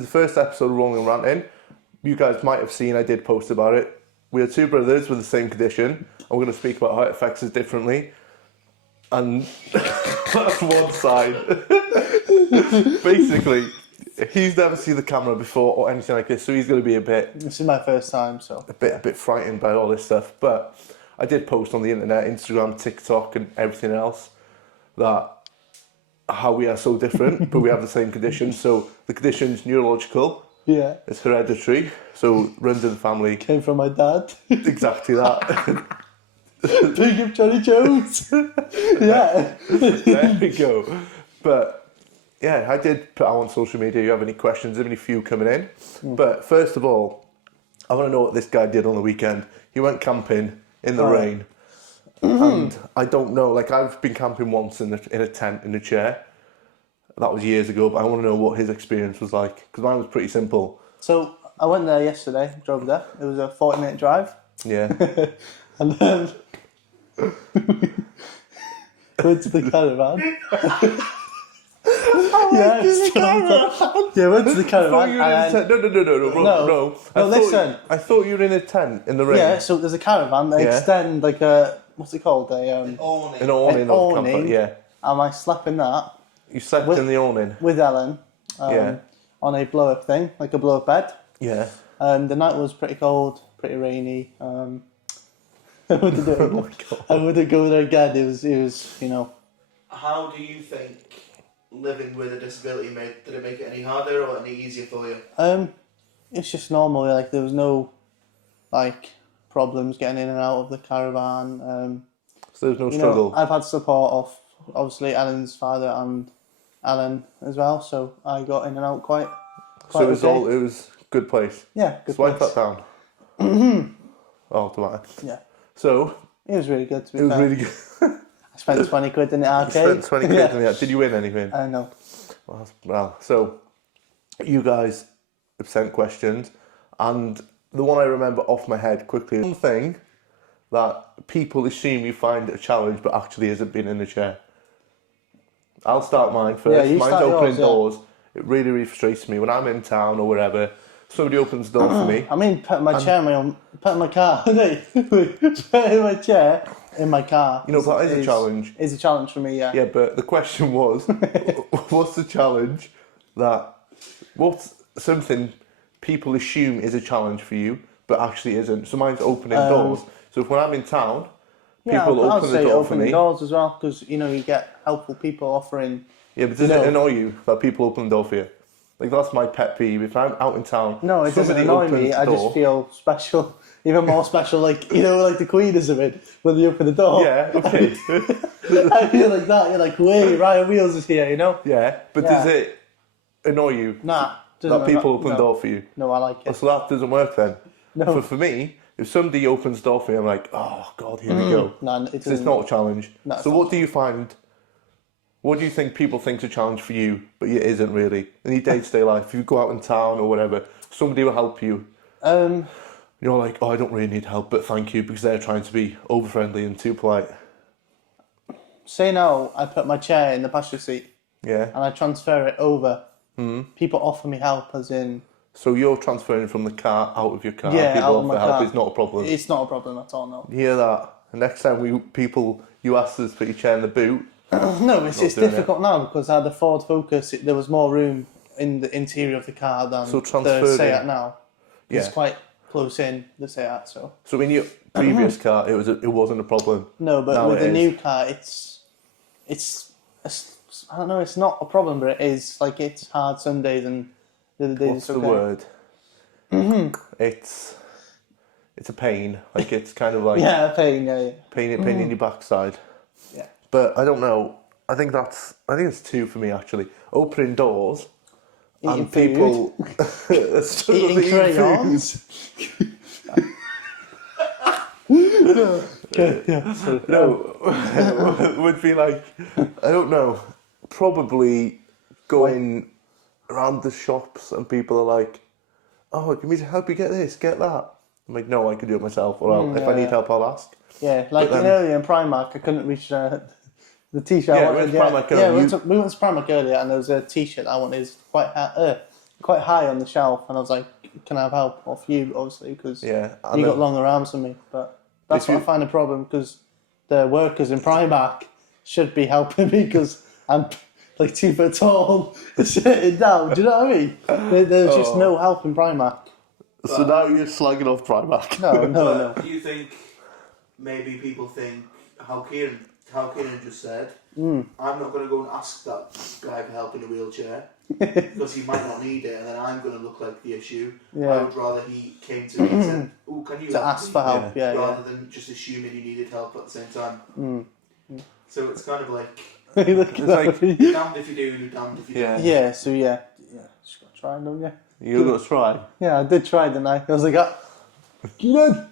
The first episode of Rolling and Ranting, you guys might have seen, I did post about it. We are two brothers with the same condition, and we're going to speak about how it affects us differently. And that's one side. Basically, he's never seen the camera before or anything like this, so he's going to be a bit... This is my first time, so... A bit frightened by all this stuff. But I did post on the internet, Instagram, TikTok, and everything else, that how we are so different, but we have the same condition. So the condition's neurological. Yeah. It's hereditary, so runs in the family. Came from my dad. Exactly that. Big up Johnny Jones. Yeah. There we go. But yeah, I did put out on social media, you have any questions, have any few coming in. But first of all, I want to know what this guy did on the weekend. He went camping in the rain. And I don't know, like I've been camping once in a tent, in a chair. That was years ago, but I want to know what his experience was like, because mine was pretty simple. So I went there yesterday, drove there. It was a 40-minute drive. Yeah. And then went to the caravan. Went to the caravan. No. Listen. I thought you were in a tent in the rain. Yeah, so there's a caravan. They extend like a, what's it called? An awning. Yeah. And I slept in that. You slept in the awning? With Ellen. On a blow-up thing, like a blow-up bed. Yeah. The night was pretty cold, pretty rainy. I wouldn't do it. Oh my God. I wouldn't go there again. It was, you know. How do you think living with a disability did it make it any harder or any easier for you? It's just normal. Like there was no, like, problems getting in and out of the caravan. So there's no struggle. I've had support of obviously Ellen's father and Ellen as well, so I got in and out quite. So it was it was a good place. Yeah, good Swipe place. that down. Oh, tomato. Yeah. So it was really good to be it was fair. really good. I spent 20 quid in the arcade. You spent 20 quid in the arcade. Did you win anything? No. Well, so you guys have sent questions, and the one I remember off my head quickly, one thing that people assume you find a challenge but actually isn't being in a chair. I'll start mine first. Yeah, Mine's opening doors. It really, really frustrates me when I'm in town or wherever. Somebody opens the door for me. I mean, putting my chair in my car. Putting my chair in my car. You know, that is a challenge. It's a challenge for me, yeah. Yeah, but the question was, what's the challenge what's something people assume is a challenge for you, but actually isn't? So mine's opening doors. So if when I'm in town, people open the door for me. Doors as well, because, you get helpful people offering... Yeah, but does it annoy you that people open the door for you? Like, that's my pet peeve. If I'm out in town, no, it doesn't annoy me. I just feel special, even more special. Like like the Queen is a bit when they open the door. Yeah, okay. I feel like that. You're like, wait, Ryan Wheels is here. Yeah, but does it annoy you? Nah, that people open the door for you. No, I like it. So that doesn't work then. No. For me, if somebody opens the door for me, I'm like, oh God, here we go. No, it's not a challenge. No, so what do you find? What do you think people think's a challenge for you, but it isn't really? In your day-to-day life, if you go out in town or whatever, somebody will help you. You're like, oh, I don't really need help, but thank you, because they're trying to be over-friendly and too polite. Say now, I put my chair in the passenger seat. Yeah. And I transfer it over. People offer me help, as in... So you're transferring from the car out of your car. Yeah, people out of offer my help. car. It's not a problem. It's not a problem at all, no. You hear that? The next time you ask us to put your chair in the boot. No, it's difficult now because I had the Ford Focus. There was more room in the interior of the car than the Seat now. Yeah. It's quite close in, the Seat. So in your previous car, it wasn't a problem. No, but now with the new car, it's I don't know. It's not a problem, but it is. Like, it's hard some days and the other days What's it's okay. the word? It's a pain. Like, it's kind of like a pain. Yeah. Pain in your backside. Yeah. But I don't know. I think it's two for me actually. Opening doors Eating and food. people Eating crayons. No, would be like, I don't know, probably going around the shops and people are like, oh, can we help you get this, get that? I'm like, no, I can do it myself, or if I need help, I'll ask. Yeah, like earlier in Primark, I couldn't reach the t-shirt. Yeah, we went to Primark earlier. We went to Primark earlier, and there was a t-shirt I wanted quite quite high on the shelf, and I was like, "Can I have help off you?" Obviously, because you and got longer arms than me. But that's what I find a problem, because the workers in Primark should be helping me, because I'm like 2 foot tall, sitting down. Do you know what I mean? There's just no help in Primark. So now you're slagging off Primark. No. Do you think maybe people think how Kieran just said? I'm not going to go and ask that guy for help in a wheelchair because he might not need it, and then I'm going to look like the issue. Yeah. I would rather he came to me and said, "Oh, can you To help ask me?" for help, rather than just assuming he needed help at the same time. So it's kind of like It's like, you're damned if you do and you're damned if you don't. yeah. So just gotta try, don't you? You're going to try? Yeah, I did try, didn't I? I was like, Kieran!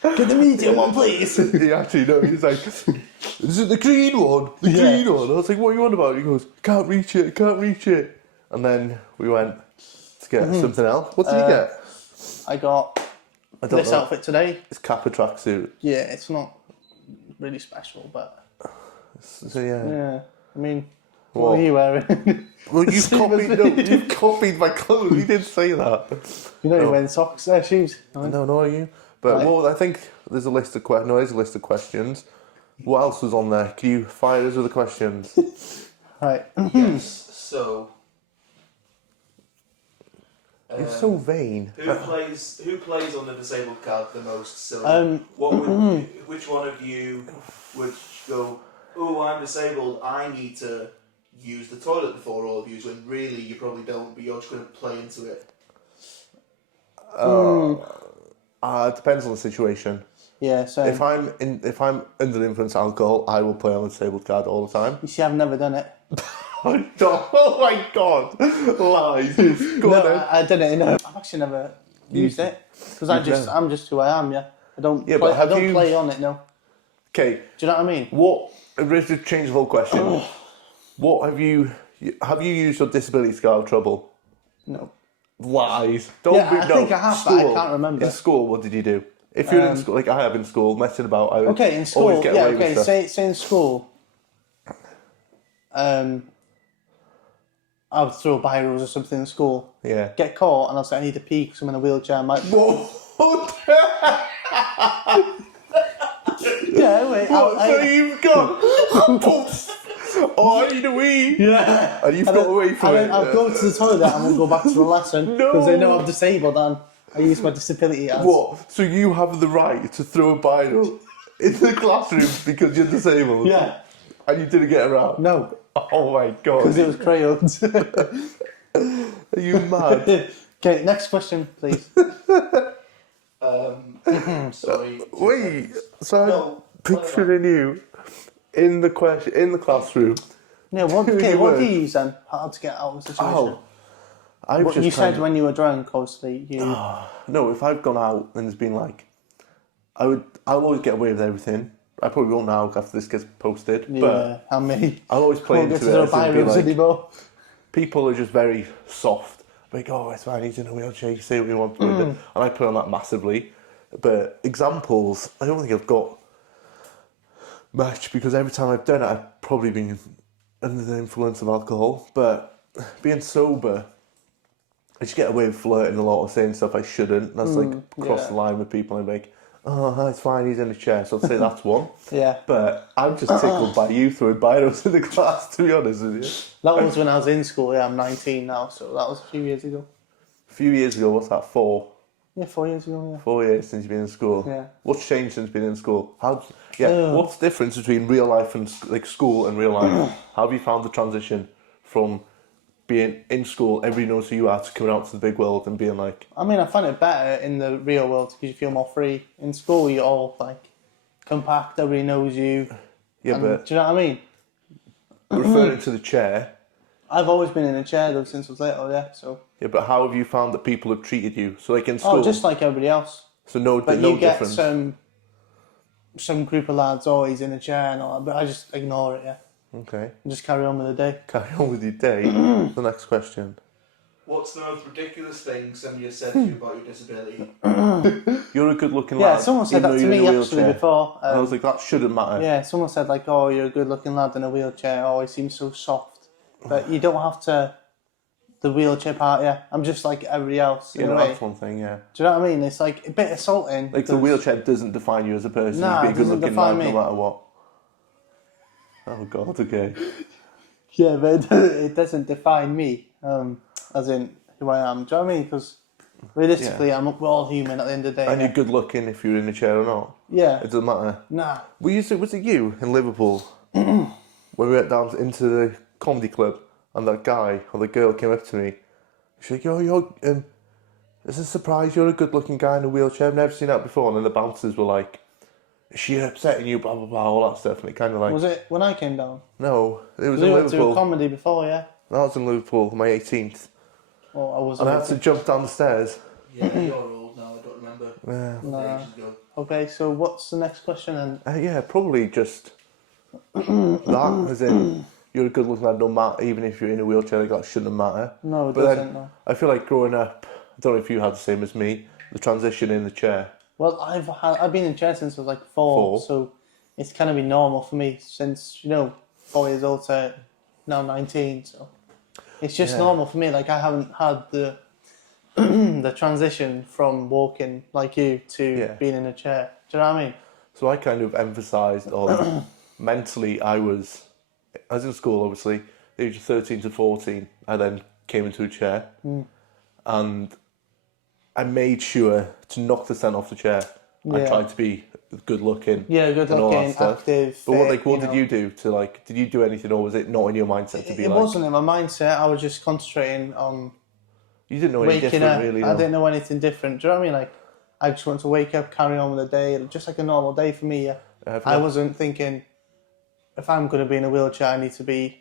Get the medium one, please. He actually, no, he's like, is it the green one? The green one? I was like, what are you on about? He goes, can't reach it. And then we went to get something else. What did you get? I got this outfit today. It's Kappa tracksuit. Yeah, it's not really special, but... So yeah. Yeah, I mean, what are you wearing? Well, you've copied my clothes. You didn't say that. You're wearing socks, shoes. No, are you? But I think there's a list of questions. What else was on there? Can you fire us with the questions? Right. Yes. So. You're so vain. Who plays on the disabled card the most? So, which one of you would go, "Oh, I'm disabled. I need to use the toilet before all of you," when really you probably don't, but you're just going to play into it? It depends on the situation. Yeah, so... If I'm under the influence of alcohol, I will play on the disabled card all the time. You see, I've never done it. Oh my god! Lies. Go on then. I did it. I've actually never used it because I'm just who I am. Yeah, I don't. Yeah, play, but I don't play on it. No. Okay. Do you know what I mean? What? Let's just change the whole question. What have you used your disability scar of trouble? No. Lies. I think I have, but I can't remember. In school, what did you do? If you're in school, like I have in school, messing about, I would in school, always get away with stuff. Say in school, I would throw biros or something in school. Yeah. Get caught, and I'll say I need to pee because I'm in a wheelchair. I'm like, Whoa! yeah, wait. So you've got. Oh, I need a wee. Yeah. And you've got away from it. I'll go to the toilet and then go back to the lesson because they know I'm disabled and I use my disability as... What? So you have the right to throw a biro into the classroom because you're disabled? Yeah. And you didn't get around? No. Oh my god. Because it was crayons. Are you mad? Okay, next question, please. Sorry. Wait. So I'm picturing you in the classroom. Yeah, what do you use then? How to get out of the situation? Oh. You said when you were drunk, obviously, you... No, if I've gone out and there's been like... I'll always get away with everything. I probably won't now after this gets posted. Yeah, but how many? I'll always play into it. Anymore. People are just very soft. Like, oh, it's fine, he's in a wheelchair, you say what you want. And I play on that massively. But examples, I don't think I've got much because every time I've done it, I've probably been under the influence of alcohol. But being sober, I just get away with flirting a lot or saying stuff I shouldn't. That's like cross the line with people. I'm like, oh, it's fine, he's in a chair. So I'd say that's one. Yeah. But I'm just tickled by you throwing biros in the class, to be honest with you. That was when I was in school. Yeah, I'm 19 now, so that was a few years ago. A few years ago, what's that, 4? Yeah, 4 years ago, yeah. 4 years since you've been in school. Yeah. What's changed since being in school? What's the difference between real life and like school and real life? How have you found the transition from being in school, everybody knows who you are, to coming out to the big world and being like... I mean, I find it better in the real world because you feel more free. In school, you're all like compact, everybody knows you. Yeah, but... Do you know what I mean? Referring to the chair... I've always been in a chair though since I was little, yeah, so... Yeah, but how have you found that people have treated you? So like in school... Oh, just like everybody else. So no difference. no you get difference. some group of lads always in a chair and all that, but I just ignore it, yeah. Okay. And just carry on with the day. Carry on with your day. The next question. What's the most ridiculous thing somebody has said to you about your disability? You're a good-looking lad. Yeah, someone said that to me actually before. And I was like, that shouldn't matter. Yeah, someone said like, oh, you're a good-looking lad in a wheelchair. Oh, he seems so soft. But you don't have to the wheelchair part, yeah. I'm just like everybody else. You in a know, way. that's one thing, yeah. Do you know what I mean? It's like a bit insulting. Like the wheelchair doesn't define you as a person. Nah, You it be a doesn't good-looking define lad me. no matter what. Oh God, okay. Yeah, but it doesn't define me, as in who I am. Do you know what I mean? Because realistically, we're all human at the end of the day. And yeah. you're good-looking if you're in a chair or not. Yeah. It doesn't matter. Nah. Was it you in Liverpool when we went down into the comedy club and that guy or the girl came up to me? She's like, "Yo, it's a surprise. You're a good-looking guy in a wheelchair. I've never seen that before." And then the bouncers were like, "Is she upsetting you?" Blah blah blah, all that stuff. And it kind of like Was it when I came down? no, it was We in went to a Liverpool. comedy before, yeah? That was in Liverpool, my 18th, Or I was and I had to jump down the stairs. Yeah, you're old now. I don't remember. Yeah. Nah. Ages ago. Okay, so what's the next question then? Yeah, probably just that, as in, you're a good looking lad, no matter, even if you're in a wheelchair, like that shouldn't matter. No, it But doesn't, then, no. I feel like growing up, I don't know if you had the same as me, the transition in the chair. Well, I've been in chair since I was like 4, so it's kind of been normal for me since, 4 years old to now 19, so it's just normal for me. Like, I haven't had the the transition from walking like you to being in a chair. Do you know what I mean? So I kind of emphasised on mentally, I was in school, obviously, the age of 13 to 14, I then came into a chair and I made sure to knock the scent off the chair. I Yeah. tried to be good looking. Yeah, good and all that looking, stuff. active. But fit, what did you do to did you do anything, or was it not in your mindset to be It like? wasn't in my mindset. I was just concentrating on You didn't know any waking different, up. really. I No. didn't know anything different. Do you know what I mean? Like, I just want to wake up, carry on with the day, just like a normal day for me. Yeah. I wasn't thinking, if I'm going to be in a wheelchair, I need to be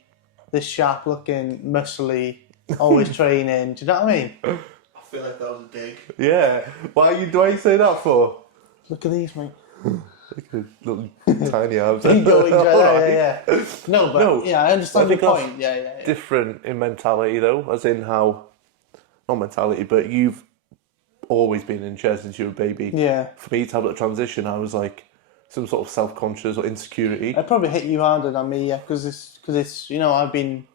this sharp-looking, muscly, always training. Do you know what I mean? I feel like that was a dig. Yeah. Why you say that for? Look at these, mate. Look at his little tiny arms. Keep going, Alright. yeah. No, but No, yeah, I understand I the think that's point. Yeah. Different in mentality, though, as in how, not mentality, but you've always been in chairs since you were a baby. Yeah. For me to have that transition, I was like some sort of self-conscious or insecurity. It probably hit you harder than me, yeah, because it's I've been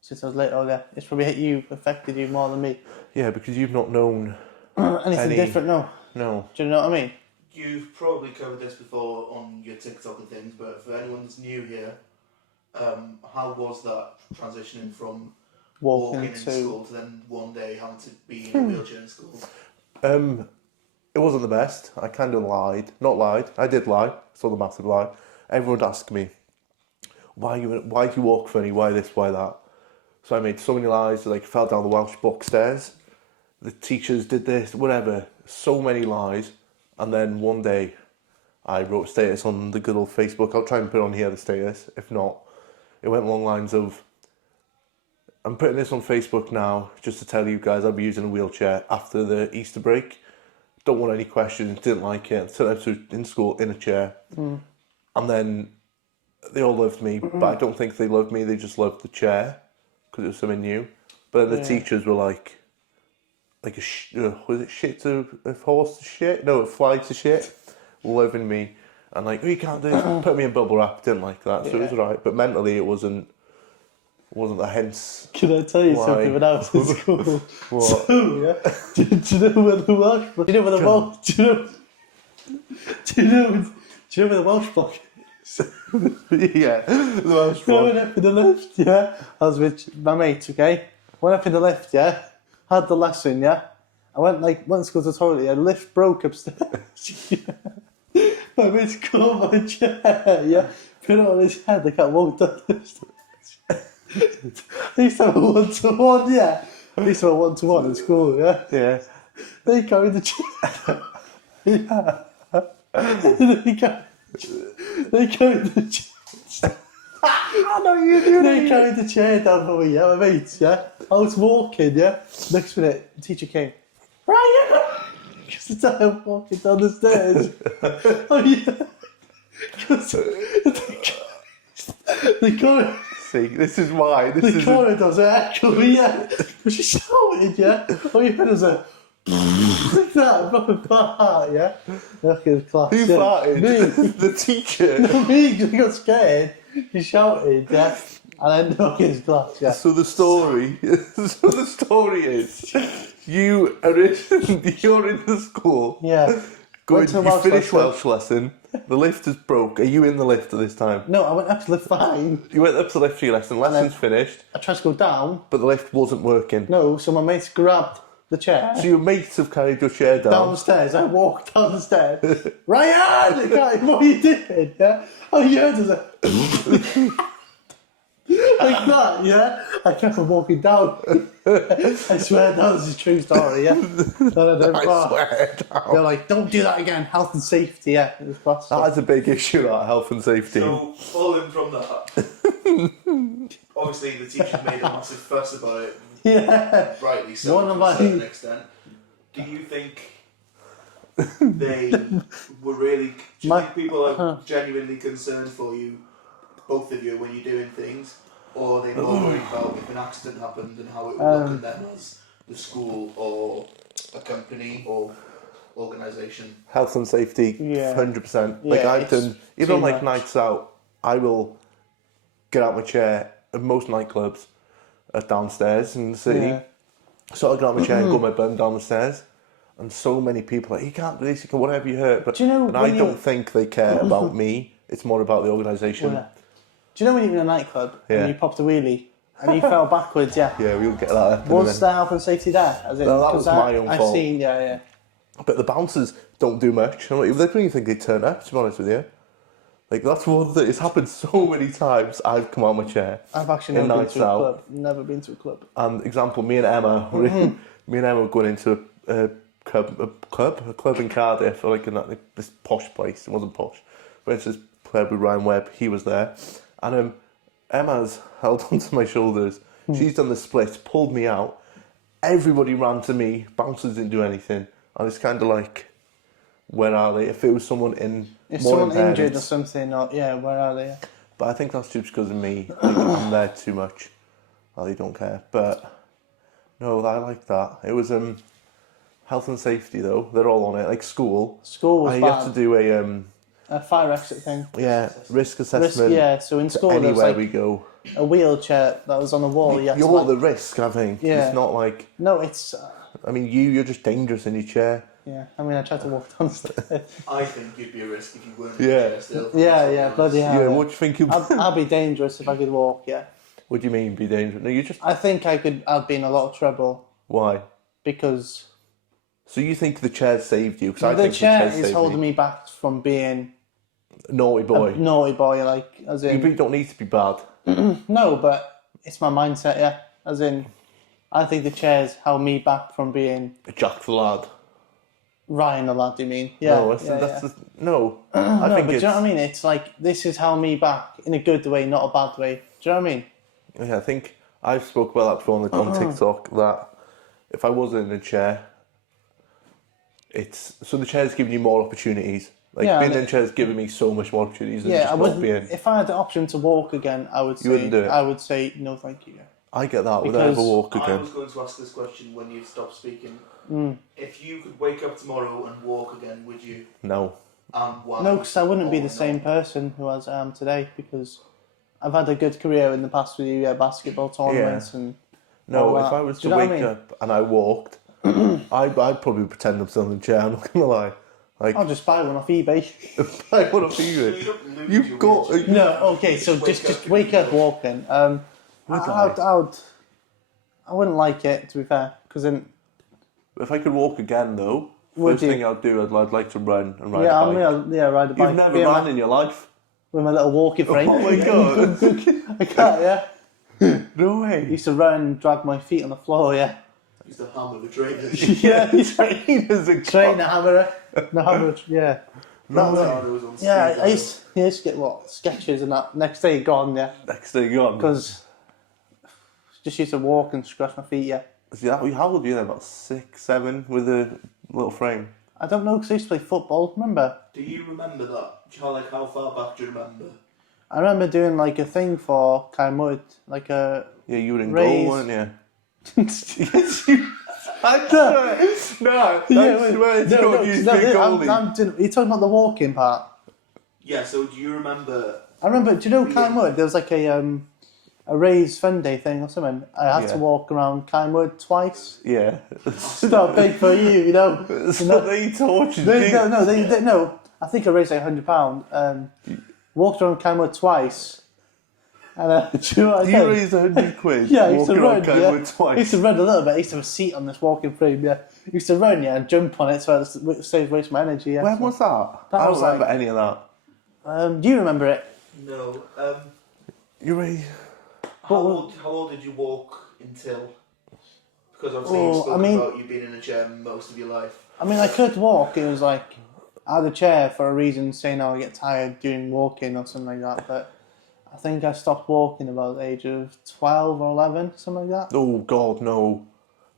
since I was little, yeah. It's probably affected you more than me. Yeah, because you've not known Anything different, no. No. Do you know what I mean? You've probably covered this before on your TikTok and things, but for anyone that's new here, how was that transitioning from walking in to school to then one day having to be in a wheelchair in school? It wasn't the best. I kind of lied. Not lied. I did lie. It's not a massive lie. Everyone would ask me, why do you walk funny? Why this? Why that? So I made so many lies. Like, fell down the Welsh Block stairs. The teachers did this, whatever. So many lies. And then one day, I wrote a status on the good old Facebook. I'll try and put on here the status. If not, it went along lines of, I'm putting this on Facebook now just to tell you guys I'll be using a wheelchair after the Easter break. Don't want any questions, didn't like it. Turned out to in school in a chair. And then they all loved me, but I don't think they loved me, they just loved the chair because it was something new. But then the teachers were like was it shit to a horse to shit? No, a fly to shit. Loving me. And like, you can't do this. Put me in bubble wrap, didn't like that. So it was alright. But mentally it wasn't a hence. Can I tell you Why? something when I was in school? What? So, yeah, do you know where the Welsh block? Do you know where the Welsh? Do you know where the Welsh block is? Yeah. The Welsh I one. went up in the lift, yeah. I was with my mate, okay. Went up in the lift, yeah. Had the lesson, yeah. I went to school to the toilet, yeah. Lift broke upstairs. Yeah. My mate's caught my chair, yeah. Put it on his head. I can't walk down the stairs. They used to have a one-to-one, yeah. They used to have a one-to-one in school, yeah. Yeah. They carried the chair. Yeah. They carried the chair. I know you do. They carried the chair down for me, yeah, my mates, yeah. I was walking, yeah. Next minute, the teacher came. Ryan! Because the time I'm walking down the stairs. Oh, yeah. Because the corridor. See, this is why. The corridors are echoey, yeah. Because she shouted, yeah. All you heard was a like that, proper fart, yeah. Fucking class. Who yeah. farted? Me. The teacher. Me, because I got scared. She shouted, yeah. and then knock his glass. Yeah. So the story is, you're in the school. Yeah. Going, Went to a you Welsh finished lesson. Welsh lesson. The lift is broke. Are you in the lift at this time? No, I went up to the fine. You went up to the lift for your lesson. Lesson's finished, I tried to go down. but the lift wasn't working. No, so my mates grabbed the chair. So your mates have carried your chair down. Downstairs, I walked down the stairs. Ryan! The guy, what are you doing? Yeah? Oh, yeah, there's a... like that, yeah? I kept on walking down. I swear that was a true story, yeah? I swear down. They're like, don't do that again. Health and safety, yeah. It was class. That's a big issue, that health and safety. So, following from that, obviously the teacher made a massive fuss about it, Yeah. rightly so, One to of a my- certain extent. Do you think they were really... Do you think people are genuinely concerned for you, both of you, when you're doing things? Or are they more worried about if an accident happened and how it would look at them as the school or a company or organisation? Health and safety, Yeah. 100%. Like Yeah, I've it's done, even on too like much. nights out, I will get out my chair at most nightclubs downstairs in the city. Yeah. So I get out my chair and go my bum down the stairs. And so many people are like, you can't do this, you can whatever you hurt. But Do you know and I when you- don't think they care about me. It's more about the organisation. Yeah. Do you know when you're in a nightclub Yeah. and you popped a wheelie and you fell backwards, yeah? Yeah, we'll get that. Was there health and safety there? As in, No, that 'cause was my own I've fault. seen, yeah. But the bouncers don't do much. They don't even think they turn up, to be honest with you. Like, that's one thing. It's happened so many times. I've come out of my chair. I've actually in never been nights to a out. club. Never been to a club. And example, me and Emma were going into a club in Cardiff, or like in this posh place. It wasn't posh. We went to this club with Ryan Webb. He was there, and Emma's held onto my shoulders. She's done the split, pulled me out. Everybody ran to me. Bouncers didn't do anything, and it's kind of like, where are they? If it was someone If more someone impaired, injured or it's- something, or where are they? but I think that's just because of me. Like, I'm there too much. They don't care. But no, I like that. It was health and safety though. They're all on it. Like school. School was I bad. had to do A fire exit thing. risk assessment. So in school there was Anywhere like we go. a wheelchair that was on the wall. You had to, You're like, the risk, I think. Yeah. It's not like. no, it's I mean, you're just dangerous in your chair. yeah. I mean, I tried to walk downstairs. I think you'd be a risk if you weren't in Yeah. the chair still. yeah, bloody hell. Yeah. What do you think? I'd be dangerous if I could walk. Yeah, What do you mean, be dangerous? No, you just. I think I'd be in a lot of trouble Why? because So you think the chair saved you? 'Cause I the think chair the chair is saved holding me back from being Naughty boy. a naughty boy. Like as in, You don't need to be bad. no, but it's my mindset. Yeah, as in, I think the chairs held me back from being Jack the lad. Ryan the lad. You mean? Yeah, No, that's yeah. no. I No, think but do it's. you know what I mean? It's like this has held me back in a good way, not a bad way. Do you know what I mean? Yeah, I think I've spoke about that before on TikTok. That if I wasn't in a chair, it's so the chair's giving you more opportunities. Like Yeah, being and in a chair's giving me so much more opportunities than Yeah, just I not would. being. If I had the option to walk again, I would say. wouldn't do it? I would say no, thank you. I get that. Would I ever Because walk I again? was going to ask this question when you stopped speaking. Mm. If you could wake up tomorrow and walk again, would you? No. And why? No, because I wouldn't be Or the not? same person who I am today. Because I've had a good career in the past with you, basketball tournaments and. No, all if that. I was Do to you know what I wake mean? up and I walked, I'd probably pretend I'm still in the chair. I'm not gonna lie. Like I'll just buy one off eBay. I want to be You it. don't lose You've your got. wheelchair. No, okay, so just wake up walking. I wouldn't like it, to be fair, because then If I could walk again, though, Would first you? thing I'd do, I'd like to run and ride yeah, a bike. ride a bike. You've never Yeah, ran my- in your life. with my little walking frame. Oh my god! I can't, yeah. No I way. used to run and drag my feet on the floor, yeah. Used to hammer the trainers. Yeah, Trainers and train the hammer, yeah. No way. Ricardo was on Yeah, speed I used to get sketches and that. Next day gone, yeah. Next day gone. Because just used to walk and scratch my feet, yeah. See, how old were you then? About 6, 7 with a little frame. I don't know, because I used to play football, remember? Do you remember that? How far back do you remember? I remember doing like a thing for Caermud, like a... Yeah, you were in Raise. goal, weren't you? Yes, you. I swear. No, I swear to God, you used to be a goalie. You're talking about the walking part. Yeah, so do you remember? I remember, do you know Caermud? There was like a a raised fun day thing or something. I had to Yeah. walk around Kynewood twice. Yeah. It's not big for you know. So they tortured They, you. no. I think I raised like £100. Walked around Kynewood twice. And do you know what I You did? raised 100 quid. Yeah, I used to walking run. around Yeah. Kynewood I used twice. to run a little bit. I used to have a seat on this walking frame. Yeah, I used to run. Yeah, and jump on it so I save waste my energy. Yeah. When was that? That I don't was remember like- any of that. Do you remember it? No. You raised... How old did you walk until? Because obviously you've Oh, spoken I mean- about you being in a chair most of your life. I mean, I could walk. It was like I had a chair for a reason, saying I get tired doing walking or something like that. But I think I stopped walking about the age of 12 or 11, something like that. Oh, God, no.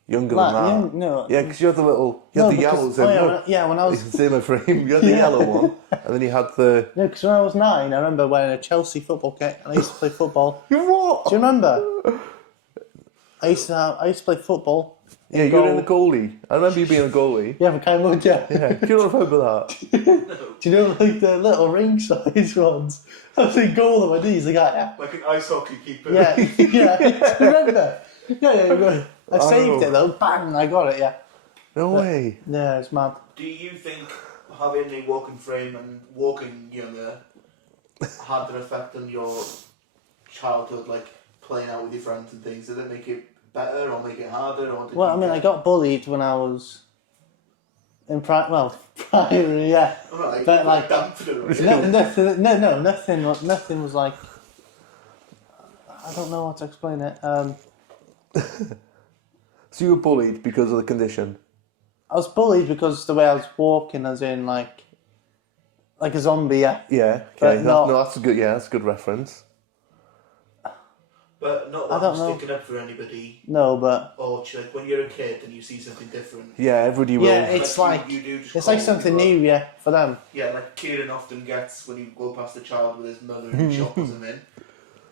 Younger Like, than that. no. Yeah, because you had the little... You had the because- yellows in. when I was... It's the same frame. You had the Yeah. yellow one, and then you had the... No, because when I was 9, I remember wearing a Chelsea football kit, and I used to play football. What? Do you remember? I used to play football. Yeah, you were in the goalie. I remember you being a goalie. Yeah, but kind of, yeah. Yeah, do you not remember that? Do you know, like, the little ring-size ones? I was in goal on my knees, like that. Like an ice hockey keeper. Yeah, yeah. Do you remember? Yeah. I saved know. it, though. Bang, I got it, yeah. No way. Yeah, it's mad. Do you think having a walking frame and walking younger had an effect on your childhood, like playing out with your friends and things? Did it make it better or make it harder? Or did Well, you I mean, I get- got bullied when I was in primary, yeah. Right, but, like- dampened it a bit. Nothing was like... I don't know how to explain it. So you were bullied because of the condition? I was bullied because the way I was walking, as in, like a zombie, yeah. Yeah, But okay. not- No, that's a good, yeah, that's a good reference. But not I that don't I'm know. sticking up for anybody. No, but... Or like when you're a kid and you see something different. Yeah, everybody will. Yeah, it's like... you do just It's like call something people up. new, yeah, for them. Yeah, like Kieran often gets when you go past a child with his mother in the shop or something.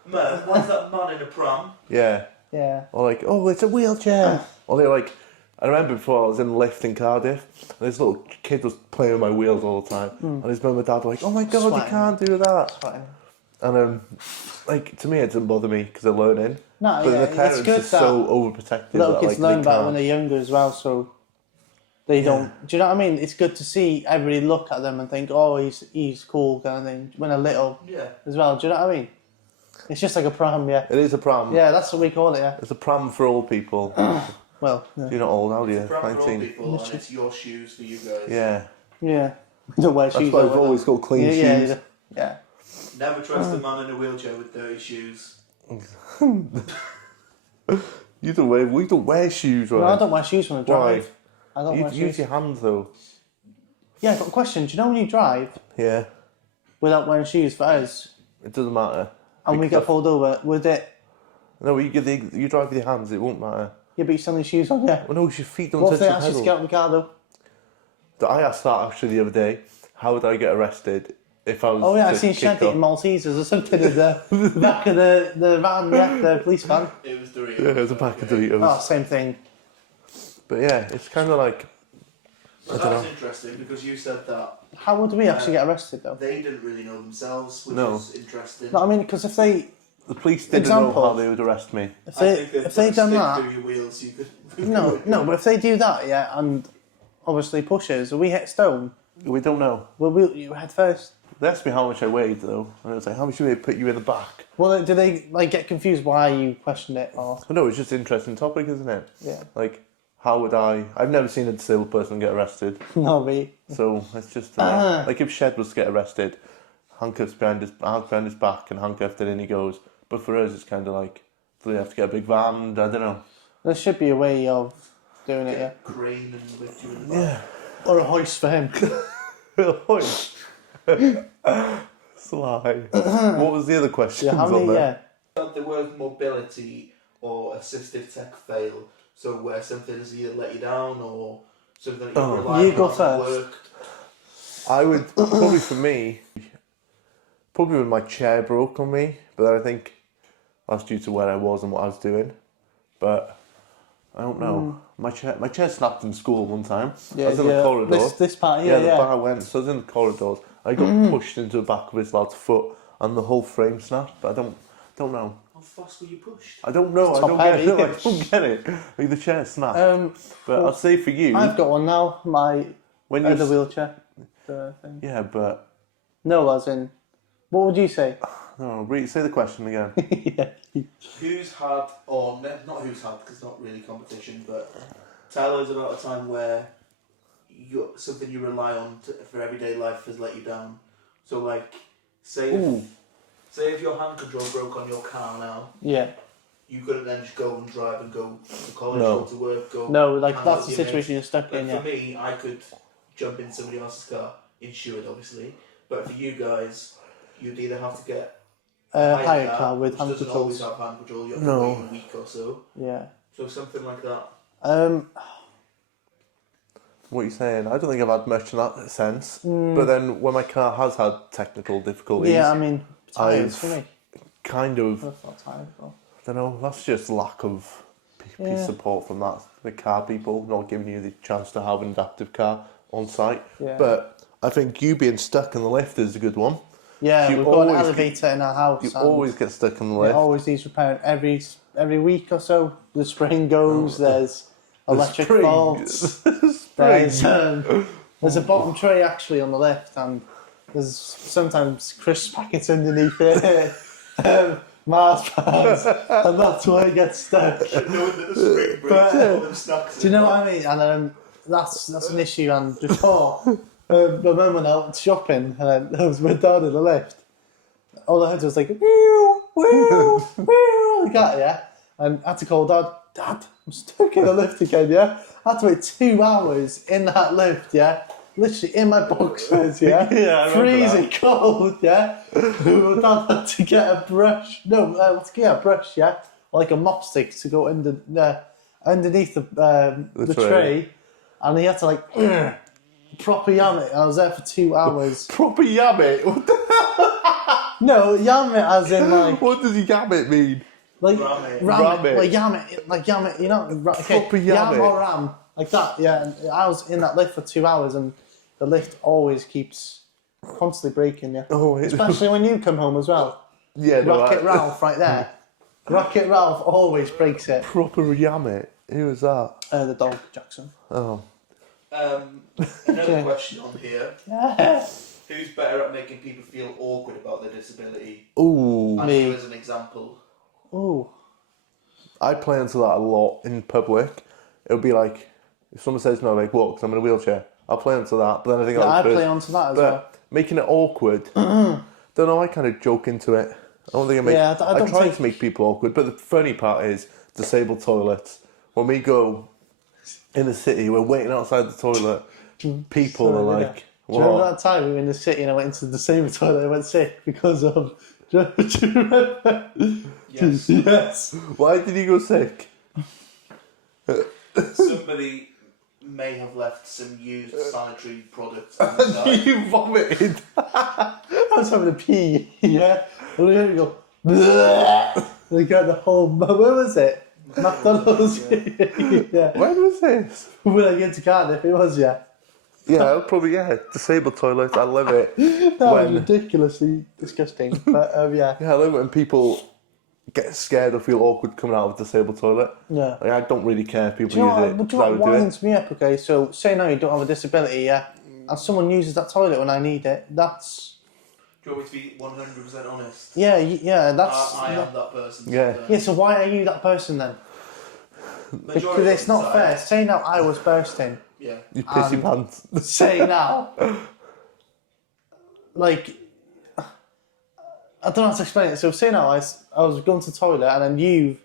Mum, why's that man in a pram? Yeah. Yeah. Or like, oh, it's a wheelchair. Or they're like, I remember before I was in the lift in Cardiff, and this little kid was playing with my wheels all the time. And his mum and dad were like, oh my God, you Swine. can't do that. Fine. And like, to me, it doesn't bother me because they're learning. No, But yeah, the parents it's good are so overprotective little that kids like, learn they about when can't. they're younger as well, so they don't... Do you know what I mean? It's good to see everybody look at them and think, oh, he's cool, kind of thing, when they're little Yeah. as well. Do you know what I mean? It's just like a pram, yeah. It is a pram. Yeah, that's what we call it, yeah. It's a pram for old people. Well, yeah. You're not old, how old are you? Pram for old 19. people and it's your shoes for you guys. Yeah. Yeah. We don't wear That's shoes. why over I've always them. got clean yeah, shoes. Yeah, yeah. Never trust a man in a wheelchair with dirty shoes. We don't wear shoes, right? No, I don't wear shoes when I drive. I don't You wear use shoes. your hands though. Yeah, I've got a question. Do you know when you drive Yeah. without wearing shoes for us, It doesn't matter. and we get pulled over, would it... No, you drive with your hands, it won't matter. Yeah, but you still need shoes on, yeah. Well, no, your feet don't What if touch they the ask you to pedal. get out of the car, though? I asked that actually the other day. How would I get arrested if I was Oh, yeah, to I've seen kick Shanty off? eating Maltesers or something in the back of the van, yeah, the police van. It was Doritos. Yeah, it's a pack of Doritos. Oh, same thing. But yeah, it's kind of like... But I don't that's interesting because you said that How would we actually get arrested, though? they didn't really know themselves, which No. is interesting. No, I mean, because if they... The police didn't Example. know how they would arrest me. If I they, think if they done stick that... through your wheels, you could. No, but if they do that, yeah, and obviously pushes, we hit stone, We don't know. well, you head first. They asked me how much I weighed though. And I was like, how much do they put you in the back? Well, do they like get confused why you questioned it, or No, it's just an interesting topic, isn't it? yeah, Like, how would I've never seen a disabled person get arrested. no, me. So it's just like if Shed was to get arrested, handcuffs behind his back and handcuffed, and in he goes. But for us, it's kind of like, do they have to get a big van? I don't know. There should be a way of doing it, yeah, Crane and lift you in the back. Yeah. or a hoist for him. Sly. What was the other question? Yeah, how many? Yeah, The word mobility or assistive tech fail. So where something has either let you down or something that Oh. you rely You go on first. worked. I would probably for me, probably when my chair broke on me, but then I think that's due to where I was and what I was doing. But I don't know. My chair snapped in school one time. yeah, I was in yeah. the corridor. This part Yeah, here, the yeah. bar went. So I was in the corridors. I got pushed into the back of his lad's foot, and the whole frame snapped. But I don't know. How fast were you pushed? I don't know. I Top don't get heavy. it. I don't get it. Like the chair snapped. But I'll say for you, I've got one now. My when other you wheelchair. The thing. yeah, but No, as in, what would you say? no. Say the question again. Yeah. Who's had, or not who's had, because it's not really competition, but tell us about a time where something you rely on for everyday life has let you down. So, like, say if your hand control broke on your car now, Yeah. you couldn't then just go and drive and go to college, No. go to work, go. No, like hang out that's the with your situation you're mates. stuck But in. for Yeah. me, I could jump in somebody else's car, insured obviously. But for you guys, you'd either have to get Hire car with which hand doesn't always controls. have hand control. You have to No. wait a week or so. Yeah. So something like that. What you're saying? I don't think I've had much in that sense. But then when my car has had technical difficulties, Yeah, I mean, tires for me. kind of. That's not tires. Well. I don't know. That's just lack of support from the car people, not giving you the chance to have an adaptive car on site. Yeah. But I think you being stuck in the lift is a good one. Yeah, You we've got an always elevator in our house. You and always get stuck in the it lift. always needs repairing every week or so. The spring goes. There's electric spring. faults. There's a bottom tray actually on the lift, and there's sometimes crisp packets underneath it. Mars bars, and that's why it gets stuck. No, the spring breaks, all them snacks. Do you know what I mean? And that's an issue. And before, my mum went out shopping, and I was with Dad in the lift. All I heard was like, whew, whew, whew, like that, yeah? And I had to call Dad. Dad, I'm stuck in the lift again, yeah? I had to wait 2 hours in that lift, yeah? Literally in my boxers, yeah? Yeah, I remember freezing cold, yeah? My dad had to get a brush. No, a brush, yeah? Like a mop stick to go underneath the tray. And he had to like proper yam it. I was there for 2 hours. Proper yam it? What, No, yam it as in like what does yam it mean? like Ram it. Ram it. like yam it. You know, okay, Proper yam it. or ram like that. Yeah, and I was in that lift for 2 hours, and the lift always keeps constantly breaking. Yeah, especially when you come home as well. Yeah, no, Rocket Ralph right there. Rocket Ralph always breaks it. Proper yam it. Who was that? The dog Jackson. Oh. Another question on here. Yeah. Who's better at making people feel awkward about their disability? Ooh. And you as an example. Ooh. I play into that a lot in public. It'll be like, if someone says no, like, what, 'cause I'm in a wheelchair, I'll play into that. But then I think I play onto that as well. But making it awkward, don't know, I kind of joke into it. I don't think I make, Yeah, I don't try think- to make people awkward. But the funny part is, disabled toilets. When we go in the city, we're waiting outside the toilet, people are like, Do you remember what? that time we were in the city and I went into the same toilet and I went sick because of... Do you remember? Yes. Yes. Why did you go sick? Somebody may have left some used sanitary products on the side. You vomited. I was having a pee, yeah? And we go, bleh. They got the whole... Where was it? McDonald's. Yeah. When was this? When I get to Cardiff, it was, yeah. Yeah, probably, yeah. Disabled toilets, I love it. That was ridiculously disgusting. But, yeah. Yeah, I love it when people get scared or feel awkward coming out of a disabled toilet. Yeah. Like, I don't really care if people Do you know use it. what, because I would do it. winds me up, okay? So, say now you don't have a disability, yeah? And someone uses that toilet when I need it, that's... Do you want me to be 100% honest? Yeah, that's... I am that person. Yeah. Yeah, so why are you that person then? Majority Because of it's the not time- fair. Say now I was bursting. Yeah. You pissy pants. Say now. Like, I don't know how to explain it. So say now I was going to the toilet and then you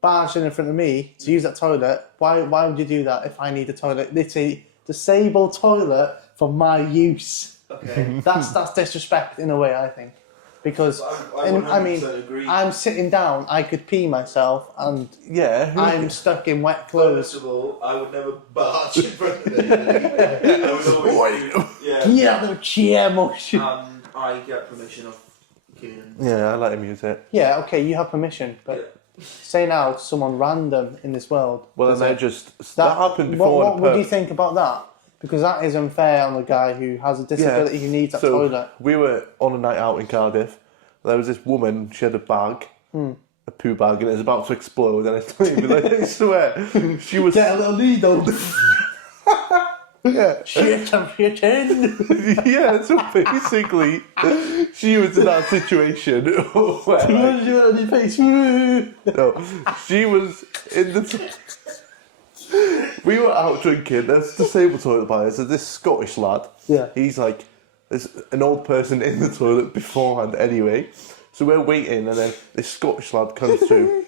barged in front of me to use that toilet. Why would you do that if I need a toilet? It's a disabled toilet for my use. Okay. That's disrespect in a way, I think. Because, I mean, 100% agree. I'm sitting down, I could pee myself, and Yeah. I'm stuck in wet clothes. First of all, I would never barge in front of anybody. I would always yeah. Yeah, the chair motion. And I get permission of Kieran. Yeah, I let him use it. Yeah, okay, you have permission, but say now someone random in this world. Well, then does they're it. just... That happened before. What would you think about that? Because that is unfair on the guy who has a disability who needs that toilet. We were on a night out in Cardiff. There was this woman, she had a bag, a poo bag and it was about to explode, and I swear, she was. Get a little needle. Yeah. Shit, I'm shitting. Yeah, so basically, she was in that situation where, What you on your face? no, she was in the. We were out drinking. There's disabled toilet by us. There's this Scottish lad. Yeah. He's like, there's an old person in the toilet beforehand anyway. So we're waiting, and then this Scottish lad comes through,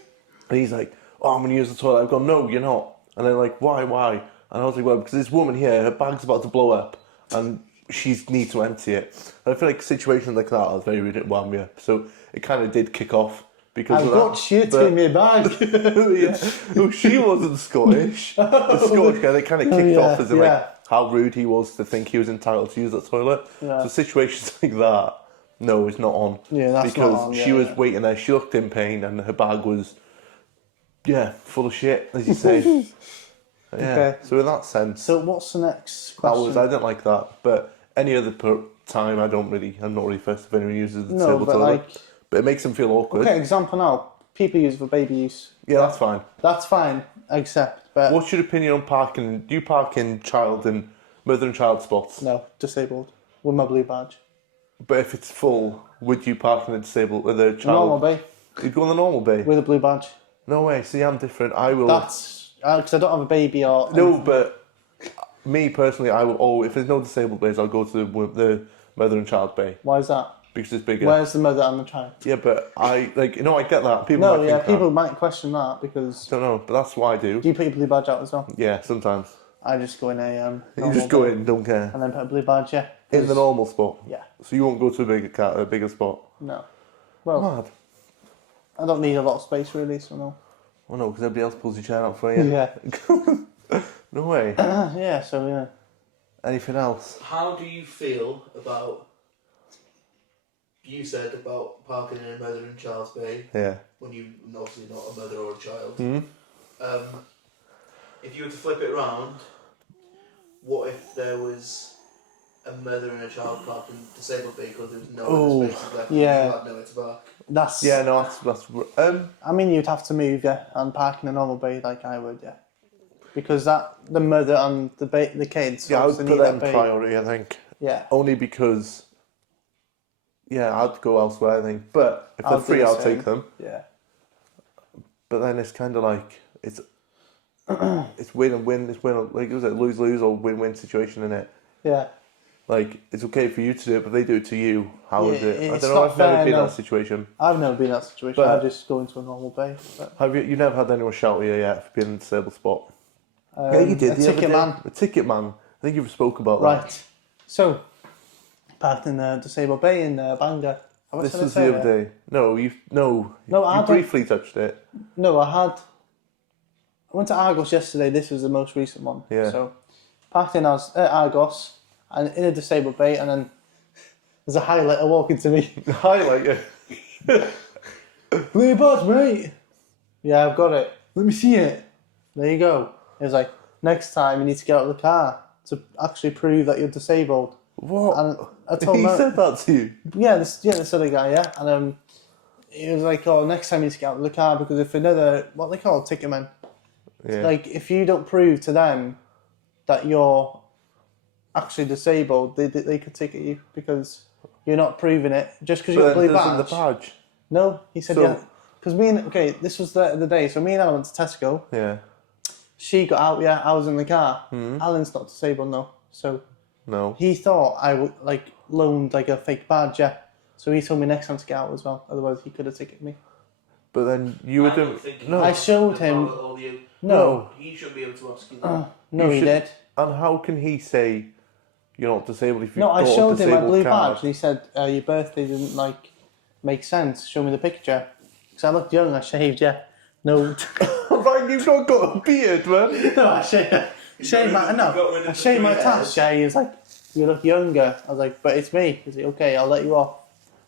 and he's like, "Oh, I'm gonna use the toilet." I've gone, "No, you're not." And they're like, "Why?" And I was like, "Well, because this woman here, her bag's about to blow up, and she needs to empty it." And I feel like situations like that are very random. So it kind of did kick off because I've of got that. shit But- in my bag. Yeah. No, she wasn't Scottish. The Scottish guy, they kind of kicked off as in yeah. like how rude he was to think he was entitled to use that toilet. Yeah. So situations like that, no, it's not on. Yeah, that's because not on, she yeah, was yeah. waiting there. She looked in pain, and her bag was, full of shit, as you say. Yeah. Okay. So in that sense, So what's the next that question? was I didn't like that. But any other time, I'm not really fussed if anyone uses the No, disabled but toilet. like, But it makes them feel awkward. okay, example now. People use it for baby use. Yeah, that's fine. That's fine, except, but What's your opinion on parking? Do you park in mother and child spots? no, disabled with my blue badge. But if it's full, would you park in the disabled with the child? Normal bay You'd go on the normal bay. with a blue badge. No way. See, I'm different. I will. That's because I don't have a baby or No, but me personally, I will. Oh, if there's no disabled bays, I'll go to the mother and child bay Why is that? because it's bigger. Where's the mother and the child? Yeah, but I get that. People No, might yeah, think people that. might question that because Don't know, but that's what I do. do you put your blue badge out as well? Yeah, sometimes I just go in a you normal just go bay in, don't care. and then put a blue badge. Yeah, In the 'Cause- normal spot. Yeah, So you won't go to a bigger spot. no. Well, Mad. I don't need a lot of space really, so no. Oh no, because everybody else pulls your chair out for you. Yeah, No way. yeah. So yeah. Anything else? How do you feel about? You said about parking in a mother and child's bay Yeah. when you obviously not a mother or a child. Hmm? If you were to flip it around, what if there was a mother and a child parked in disabled bay because there was no Oh, other spaces left? yeah. And you had nowhere to park. That's Yeah, no, that's I mean, you'd have to move, yeah, and park in a normal bay like I would, yeah, because the mother and the kids. yeah, I would obviously put need them that bay. priority, I think. Yeah, Only because I'd go elsewhere, I think. But if they're I'll do free, the I'll same. take them. yeah, But then it's kind of like it's win and win. It's win, like was it lose or win situation in it. yeah. Like it's okay for you to do it, but they do it to you. How is Yeah, it? I it's don't know. not I've never fair, been in no. that situation. I've never been in that situation. But- I just go into a normal bay. But, Have you? You never had anyone shout at you yet for being in a disabled spot? Yeah, you did. A the other ticket day. man. A ticket man. I think you've spoke about that. Right. So, parked in the disabled bay in Bangor. Have I This said it was the other earlier? day. No, No, I you don't- briefly touched it. No, I went to Argos yesterday. This was the most recent one. Yeah. So, parked in Argos and in a disabled bay, and then there's a highlighter walking to me. Highlight it. Blue badge, mate. Yeah, I've got it. Let me see it. There you go. It was like, next time you need to get out of the car to actually prove that you're disabled. What? And I told He him, said that to you. yeah, this other guy, yeah. And he was like, oh, next time you need to get out of the car because if another, what they call ticket man, Yeah. like if you don't prove to them that you're actually disabled, they could ticket you because you're not proving it just because you've got a blue doesn't badge. the badge. No, he said So- yeah. Because this was the day. So me and Alan went to Tesco. Yeah. She got out, yeah. I was in the car. Hmm. Alan's not disabled, no. So No. he thought I would loaned a fake badge, yeah. So he told me next time to get out as well. Otherwise, he could have ticketed me. But then you were I don't doing. think No. I showed the him. power or the- No, He should be able to ask you that. no, You he should- did. And how can he say you're not disabled if you've No, got I a showed him my disabled blue card? badge, and he said your birthday didn't make sense. Show me the picture. Because I looked young. I shaved, yeah. No, Like you've not got a beard, man. no, I shaved my got rid of I the shaved my three tash. hairs. Yeah, he was like, you look younger. I was like, but it's me. He's like, okay, I'll let you off.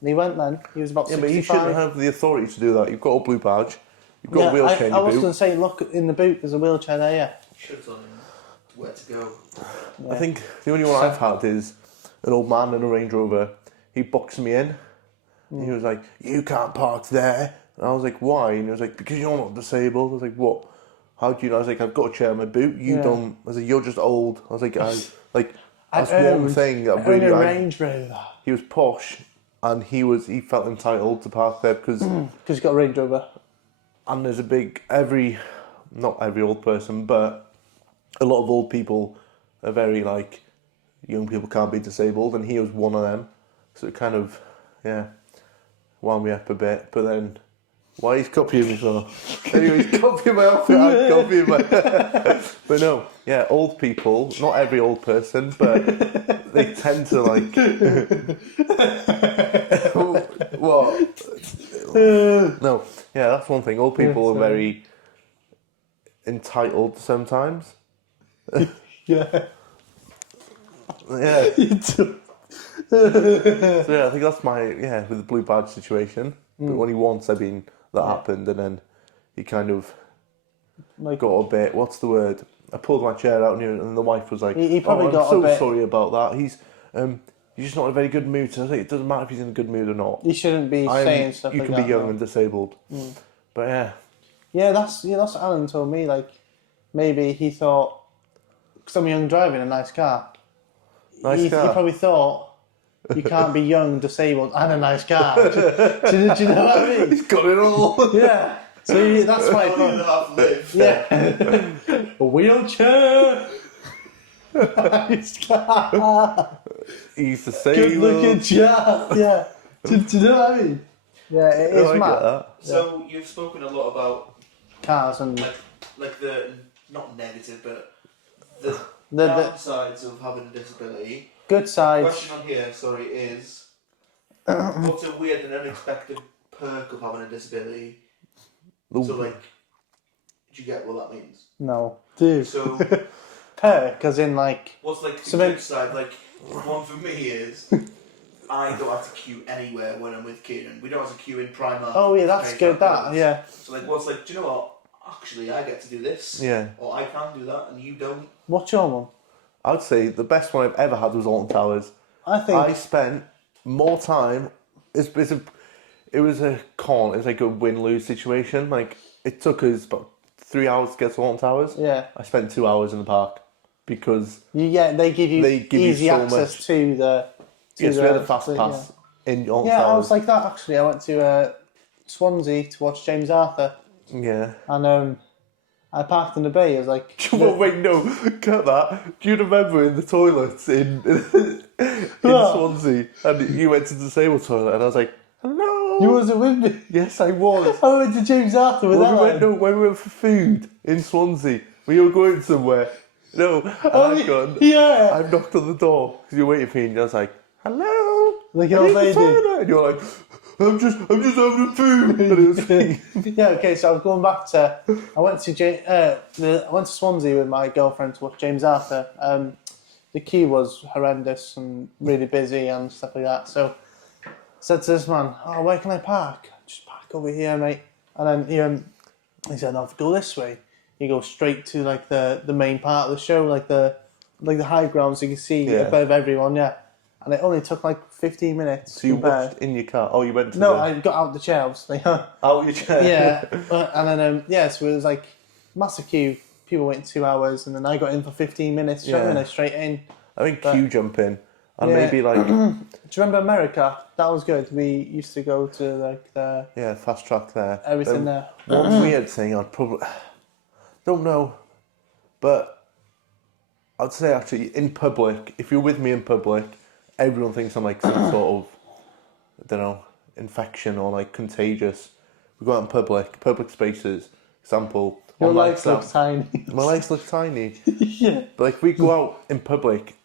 And he went then. He was about Yeah, 65. but he shouldn't have the authority to do that. You've got a blue badge. You've got a Yeah, wheelchair in I your was boot. going to say, look in the boot. There's a wheelchair there. Yeah. Should have told him where to go. I think the only one I've had is an old man in a Range Rover. He boxed me in. He was like, "You can't park there. And I was like, why? And he was like, because you're not disabled. I was like, what? How do you know? I was like, I've got a chair in my boot. You don't. I was like, you're just old. I was like, that's one thing that really. a Range Rover. He was posh, and he felt entitled to park there because he's got a Range Rover. And there's not every old person, but a lot of old people are very like, young people can't be disabled, and he was one of them. So it kind of, wound me up a bit. But then, why he's copying me for? Anyway, he's copying my outfit. I'm copying my. But no, old people. Not every old person, but they tend to like. What? No, that's one thing. Old people are very entitled sometimes. Yeah. Yeah. So I think that's my with the blue badge situation. But only once that happened, and then he kind of got a bit. What's the word? I pulled my chair out, and the wife was like, he probably got I'm a bit. so sorry about that. He's just not in a very good mood. So I was like, it doesn't matter if he's in a good mood or not. You shouldn't be saying stuff like that. You can be young and disabled. But that's what Alan told me. Like, maybe he thought, because I'm young driving a nice car. He probably thought, you can't be young, disabled, and a nice car. Do you know what I mean? He's got it all. Yeah. So that's why. Yeah. A wheelchair. Nice car. He's disabled. Good looking chap. Yeah. Do you know what I mean? Yeah, it is I mad. get that. So you've spoken a lot about Cars and like the not negative, but the downsides of having a disability. good The sides. question on here, is what's a weird and unexpected perk of having a disability? So like, do you get what that means? No, dude. So Perk, as in like. what's like the So good side? Like one for me is I don't have to queue anywhere when I'm with Kieran. We don't have to queue in Primark. Oh yeah, to that's pay good. for That clothes. yeah. So like, what's like? Do you know what? Actually, I get to do this. Yeah. Or I can do that, and you don't. What's your one? I'd say the best one I've ever had was Alton Towers. I think. I spent more time. It was a con. It was like a win-lose situation. Like it took us about 3 hours to get to Alton Towers. Yeah. I spent 2 hours in the park because They give you easy so access much. to the. we had a fast pass in Alton Yeah, Towers. I was like that actually. I went to Swansea to watch James Arthur, Yeah. and I parked in the bay. I was like, Well, wait, no, cut that. Do you remember in the toilets in Swansea, and you went to the disabled toilet, and I was like, hello. you wasn't with me. Yes, I was. I went to James Arthur with When that. when we went for food in Swansea, when you were going somewhere. No, and I've gone. Yeah. I've knocked on the door because you're waiting for me, and I was like, hello. Like an I old need the lady. toilet. And you're like, I'm just having a food. And it was me. Yeah, okay, so I was going back to. I went to Swansea with my girlfriend to watch James Arthur. The queue was horrendous and really busy and stuff like that. So I said to this man, "Oh, where can I park?" "Just park over here, mate." And then he said, "No, if you go this way, you go straight to like the main part of the show, like the high ground, so you can see above everyone." Yeah, and it only took like 15 minutes. So you watched in your car? Oh, you went to No, I got out the chair. I was like, out your chair? yeah, and then so it was like massive queue. People waiting 2 hours, and then I got in for 15 minutes. Straight in. I think queue jumping, and Yeah. maybe like Do you remember America? That was good. We used to go to like the fast track there. everything there. One weird thing I'd probably don't know, but I'd say actually in public, if you're with me in public, everyone thinks I'm like some sort of, I don't know, infection or like contagious. We go out in public spaces. Example, Your my legs look tiny. My legs look tiny. Yeah. But like we go out in public,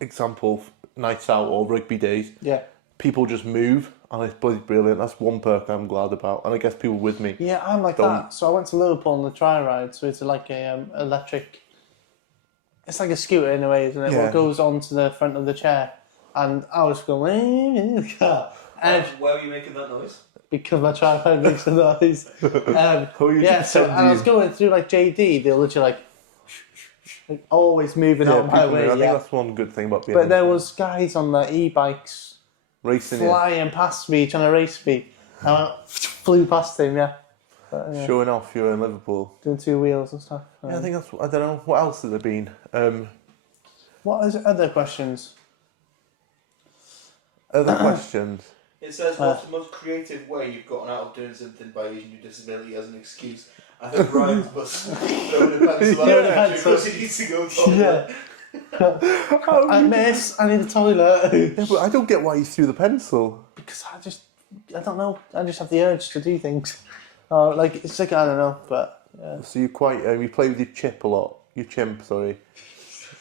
example, nights out or rugby days, Yeah. people just move and it's bloody brilliant. That's one perk I'm glad about. And I guess people with me. Yeah, I'm like that. So I went to Liverpool on the tri ride. So it's like a electric. It's like a scooter in a way, isn't it? Yeah. What goes onto the front of the chair, and I was going in the car. And Why were you making that noise? because my tripod makes a noise. You Yeah, just so send and I was you- going through like JD, they're literally like always moving out my people way. move. I think Yeah. that's one good thing about being But there was guys on the e-bikes racing. flying past me, trying to race me. I went, flew past him, yeah. But, yeah. Showing off you're in Liverpool. Doing 2 wheels and stuff. Yeah, I think that's. I don't know what else has there been. What is other questions? Other questions. It says, what's the most creative way you've gotten out of doing something by using your disability as an excuse? I think Ryan's was throwing a pencil out because he needs to go to the toilet. I miss. I need a toilet. Yeah, but I don't get why you threw the pencil. Because I don't know. I just have the urge to do things. It's like, I don't know, but yeah. So you quite you play with your chip a lot. Your chimp, sorry.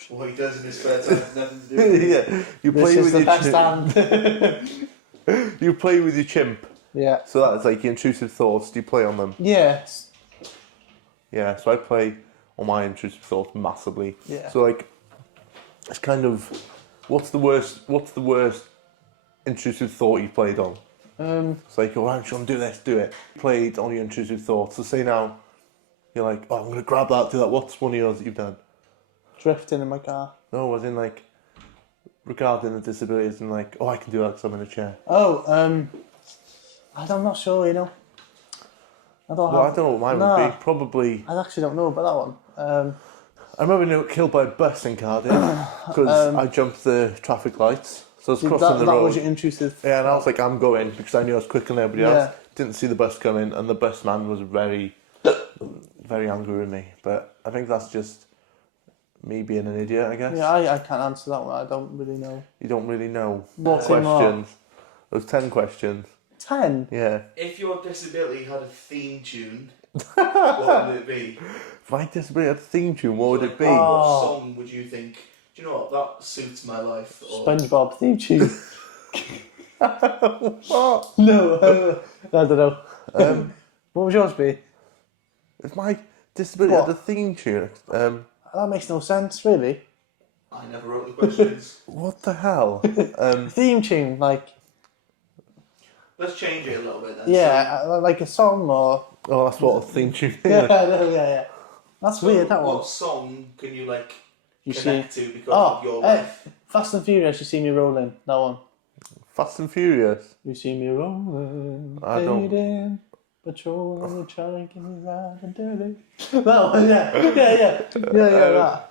What he does in his spare time, nothing to do with it. Yeah, you play This with is the your best chimp. hand. You play with your chimp. Yeah. So that's like your intrusive thoughts. Do you play on them? Yes. Yeah. So I play on my intrusive thoughts massively. Yeah. So like, it's kind of, what's the worst intrusive thought you played on? It's like, oh, I'm sure I'm doing this, do it. Played on your intrusive thoughts. So say now, you're like, oh, I'm going to grab that, do that. What's one of yours that you've done? Drifting in my car. No, as in like, regarding the disabilities and like, oh, I can do that because I'm in a chair. Oh, I'm not sure, you know. I don't know what mine would be. Probably. I actually don't know about that one. I remember getting killed by a bus in Cardiff because I jumped the traffic lights. So I was crossing the road. That was your intrusive. Yeah, and I was like, I'm going because I knew I was quicker than everybody Yeah. else. Didn't see the bus coming, and the bus man was very, very angry with me. But I think that's just me being an idiot, I guess. Yeah, I can't answer that one. I don't really know. You don't really know. What's Questions. There was 10 questions. 10? Yeah. If your disability had a theme tune, what would it be? If my disability had a theme tune, what would it be? What song would you think, do you know what, that suits my life? Or... SpongeBob theme tune. What? No, I don't know. What would yours be? If my disability had a theme tune, That makes no sense, really. I never wrote the questions. what the hell? Theme tune, like... Let's change it a little bit then. Yeah, like a song or... Oh, that's what a theme tune is. Yeah. That's So weird, that one. what song can you like You connect to because of your life? Fast and Furious, You See Me Rolling, that one. Fast and Furious. You see me rolling, I don't- fading, patrolling, trying to get me right and dirty. That one, yeah, that.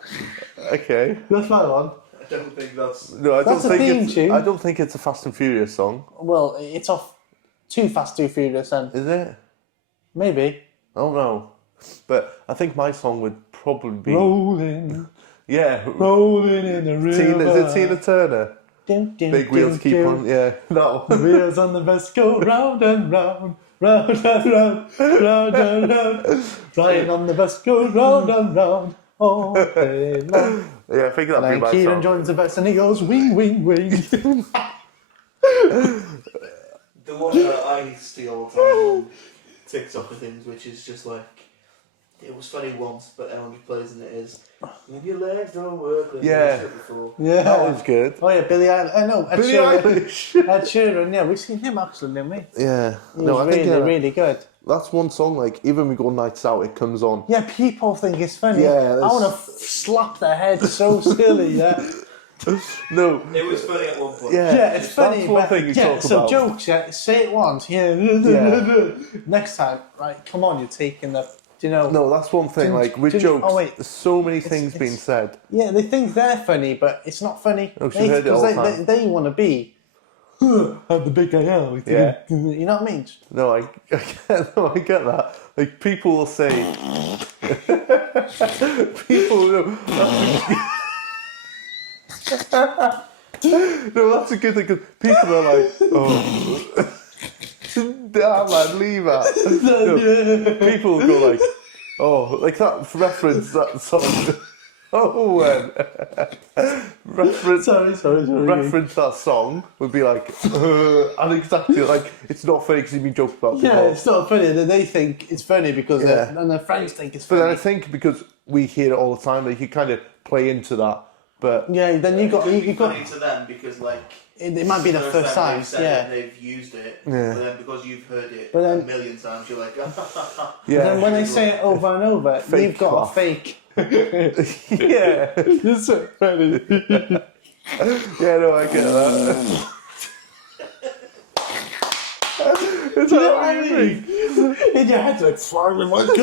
Okay. That's my one. I don't think that's... No, I That's don't a think theme it's. tune. I don't think it's a Fast and Furious song. Well, it's off Too Fast, Too Furious then. Is it? Maybe. Oh no. But I think my song would probably be. Rolling, Yeah. rolling in the river. Is it Tina Turner? Dun, dun, Big wheels dun, keep dun. on. Yeah, that The one. wheels on the bus go round and round, round and round, round and round. Flying on the bus go round and round all day long. Yeah, I think that'd be And my Kieran song. joins the bus and he goes wing, wing, wing. The one that I see all the time on TikTok and things, which is just like, it was funny once, but everyone who plays in it is, maybe your legs don't work. Like Yeah. you used to before. Yeah. That was good. Oh yeah, Billy Eilish. No, Ed Billie Sheeran. Eilish. Ed Sheeran, yeah, we've seen him actually, didn't we? Yeah. He No, was I think really, really good. that's one song. Like even when we go nights out, it comes on. Yeah, people think it's funny. Yeah, I there's- want to slap their head so silly, yeah. No. It was funny at one point. Yeah. Yeah, it's funny. That's one but, thing you yeah, talk so about. jokes, yeah, say it once, yeah. Yeah. Next time, right, come on, you're taking the, you know. No, that's one thing. Like with Didn't- jokes, oh, wait. there's so many things being it's- said. Yeah, they think they're funny, but it's not funny. Oh, she's heard it all the time. They want to be, I'm the big guy now. Yeah. You know what I mean? No, I get that. Like people will say, people. No, that's a good thing because people are like, oh, damn man, leave that. No, people will go like, oh, like that reference that song. Oh, reference. Sorry. Reference that song would be like, and exactly like it's not funny because you've been joking about Yeah, before. it's not funny. They think it's funny because Yeah. and their friends think it's But funny. then I think because we hear it all the time, like you kind of play into that. But Yeah, then you got It would be you got. funny to them because like It might be the first time. they've said Yeah. it, they've used it, Yeah. but then because you've heard it But then- a million times, you're like, yeah, But then when they say it over and over, Fake you've got laugh. a fake. yeah, It's so funny. yeah, no, I get that. Is Do you know that what I mean? In your head, like, flying with my gun.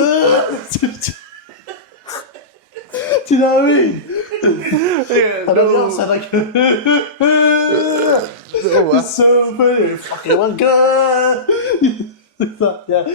Do you know what I mean? Yeah, And on the outside, like, it's so funny. Fucking one gun. Yeah.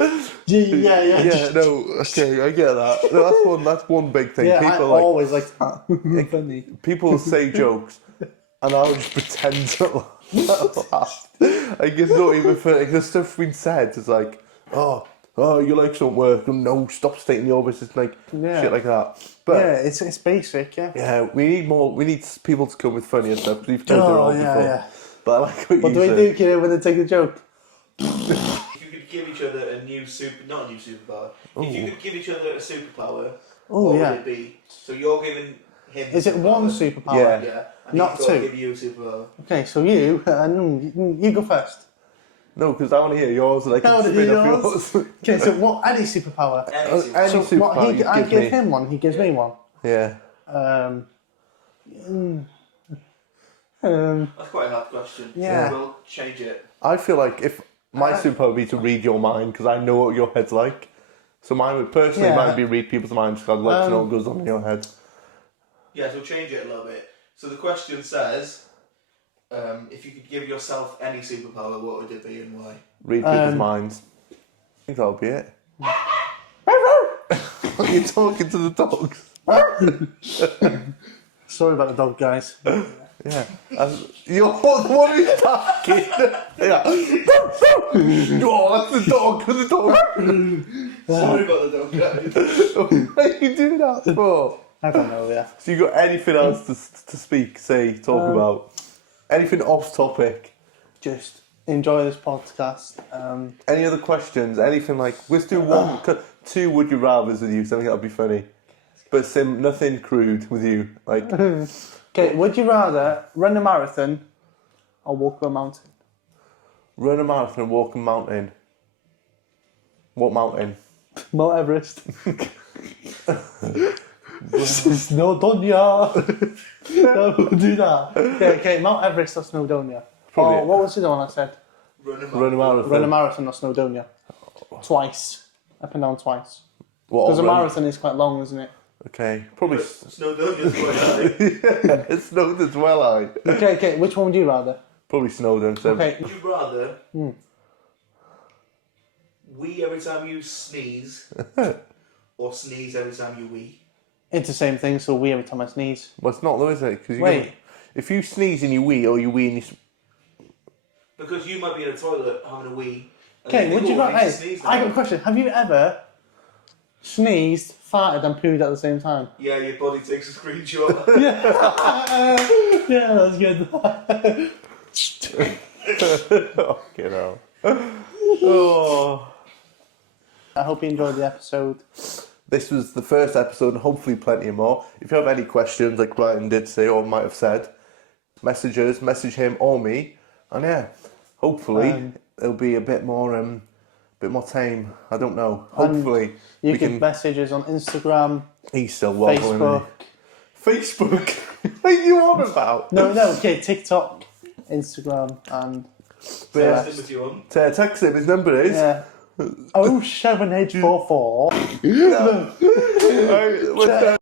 Yeah, no, okay, I get that. No, that's one big thing. Yeah, People I always like that. Funny. people say jokes, and I'll just pretend to laugh. Like it's not even funny. The stuff being said is like, oh, you like some work? No, stop stating the obvious. It's like shit like that. But Yeah, it's basic, yeah. yeah, we need more. We need people to come with funnier stuff because we've told it all before. Yeah. But I like what What you do we said. do, when they take a joke? If you could give each other a new not a new superpower. If you could give each other a superpower, Oh, what yeah. would it be? So you're giving him. Is it one superpower? Yeah. Yeah. And Not he's got to two? give you a superpower. Okay, so you go first. No, because I want to hear yours and I I can wanna spin hear off yours. yours. Okay, so what? Any superpower? Any Any superpower. So superpower what? you I give give me. him one. He gives me one. Yeah. That's quite a hard question. Yeah. So we'll change it. I feel like if my superpower would be to read your mind because I know what your head's like. So mine would personally mine would be read people's minds because I'd like to know what goes on in your head. Yeah, so we'll change it a little bit. So the question says, if you could give yourself any superpower, what would it be and why? Read people's minds. I think that'll be it. You're talking to the dogs. Sorry about the dog, guys. Yeah. You're the one who's barking. Yeah. Oh, that's the dog. The dog. Sorry about the dog, guys. What are you doing that for? I don't know, yeah. So you got anything else to speak, say, talk about? Anything off topic? Just enjoy this podcast. Any other questions? Anything like, let's do one, two would you rathers with you, something that'd be funny. But nothing crude with you. Like, Okay, would you rather run a marathon or walk up a mountain? run a marathon and walk a mountain. What mountain? Mount Everest. Snowdonia. No, do that. Okay, Mount Everest or Snowdonia. Probably- Oh, what was the other one I said? Run a Run a marathon. Run a marathon or Snowdonia. Twice. Up and down twice. What, Because a run- marathon is quite long, isn't it? Okay, probably. Snowdonia's quite high. Yeah, it's Snowdon as well, Okay, which one would you rather? Probably Snowdon. So. Okay, Would you rather wee every time you sneeze or sneeze every time you wee? it's the same thing, so we every time I sneeze. Well, it's not though, is it? Cause Wait. if you sneeze and you wee, or you wee and you... Because you might be in a toilet having a wee. and Okay, you would think, you "Oh, rather... I need to Hey, sneeze I got now." a question. Have you ever sneezed, farted and pooed at the same time? Yeah, your body takes a screenshot. Yeah, that's good. Fucking hell. Oh. I hope you enjoyed the episode. This was the first episode and hopefully plenty more. If you have any questions, like Brian did say or might have said, message him or me. And yeah, hopefully it'll be a bit more tame. I don't know. Hopefully You we can can... message us on Instagram, He's still wobbling. Facebook. Facebook? What are you on about? No, okay, TikTok, Instagram, and Yeah. Text it with you on. Text him, his number is... yeah. 07844. Right, what's that?